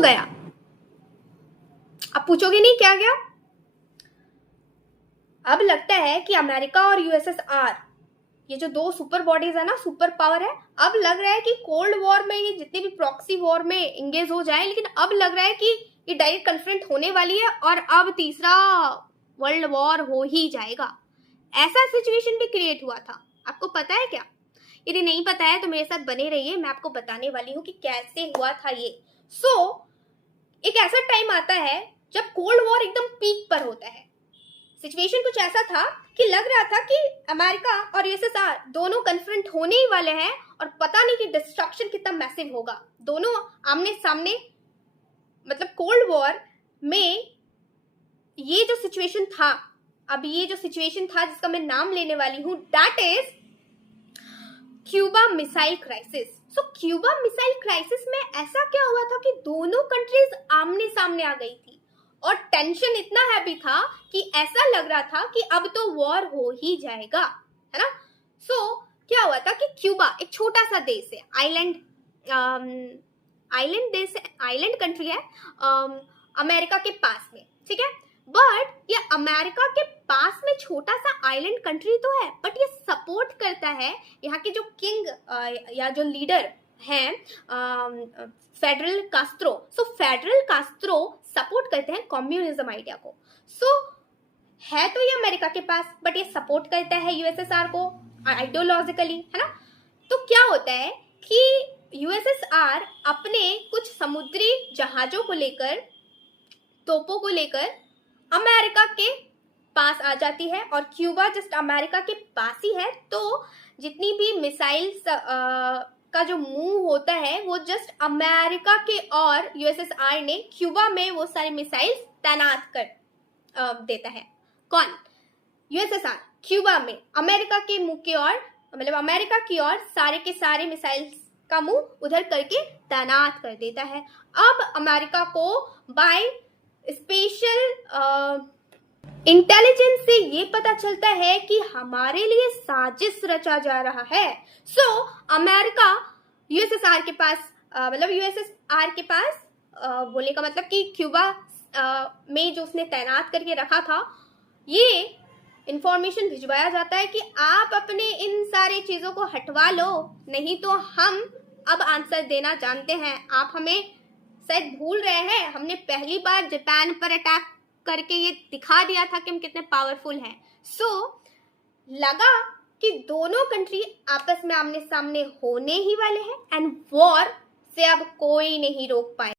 गया? आप पूछोगे नहीं क्या गया? अब लगता है कि अमेरिका और यूएसएसआर, ये जो दो सुपर बॉडीज है ना, सुपर पावर है, अब लग रहा है कि कोल्ड वॉर में ये जितने भी प्रॉक्सी वॉर में इंगेज हो जाए, लेकिन अब लग रहा है कि ये डायरेक्ट कन्फ्रंट होने वाली है और अब तीसरा वर्ल्ड वॉर हो ही जाएगा। ऐसा सिचुएशन भी क्रिएट हुआ था। आपको पता है क्या? यदि नहीं पता है तो मेरे साथ बने रहिए, मैं आपको बताने वाली हूँ कि कैसे हुआ था ये। एक ऐसा टाइम आता है जब कोल्ड वॉर एकदम पीक पर होता है। सिचुएशन कुछ ऐसा था कि लग रहा था कि अमेरिका और यूएसएसआर दोनों कन्फ्रंट होने ही वाले हैं और पता नहीं कि डिस्ट्रक्शन कितना मैसिव होगा। दोनों आमने सामने, मतलब कोल्ड वॉर में ये जो सिचुएशन था, अब ये जो सिचुएशन था जिसका मैं नाम लेने वाली हूं, that is Cuba missile crisis. So Cuba missile crisis में ऐसा क्या हुआ था कि दोनों कंट्रीज आमने सामने आ गई थी और टेंशन इतना हैवी था कि ऐसा लग रहा था कि अब तो वॉर हो ही जाएगा, है ना। क्या हुआ था कि क्यूबा एक छोटा सा देश है, आइलैंड कंट्री है, अमेरिका के पास में, ठीक है। बट ये अमेरिका के पास में छोटा सा आइलैंड कंट्री तो है, बट ये सपोर्ट करता है यहाँ के जो किंग या जो लीडर हैं, federal Castro. Federal Castro support करते हैं कम्युनिज्म आइडिया को। है तो ये अमेरिका के पास, बट ये सपोर्ट करता है यूएसएसआर को आइडियोलॉजिकली, है ना। तो क्या होता है कि यूएसएसआर अपने कुछ समुद्री जहाजों को लेकर, तोपों को लेकर अमेरिका के पास आ जाती है और क्यूबा जस्ट अमेरिका के पास ही है। तो जितनी भी मिसाइल्स का जो मूव होता है वो जस्ट अमेरिका के, और यूएसएसआर ने क्यूबा में वो सारे मिसाइल्स तैनात कर देता है। कौन? यूएसएसआर क्यूबा में अमेरिका के मुंह की ओर, मतलब अमेरिका की ओर सारे के सारे मिसाइल्स का मुंह उधर करके तैनात कर देता है। अब अमेरिका को बाय स्पेशल इंटेलिजेंस से ये पता चलता है कि हमारे लिए साजिश रचा जा रहा है। अमेरिका यूएसएसआर के पास, मतलब यूएसएसआर के पास बोलने का मतलब कि क्यूबा में जो उसने तैनात करके रखा था, ये इंफॉर्मेशन भिजवाया जाता है कि आप अपने इन सारे चीजों को हटवा लो, नहीं तो हम अब आंसर देना जानते हैं। आप हमें शायद भूल रहे हैं, हमने पहली बार जापान पर अटैक करके ये दिखा दिया था कि हम कितने पावरफुल हैं। लगा कि दोनों कंट्री आपस में आमने सामने होने ही वाले हैं एंड वॉर से अब कोई नहीं रोक पाए।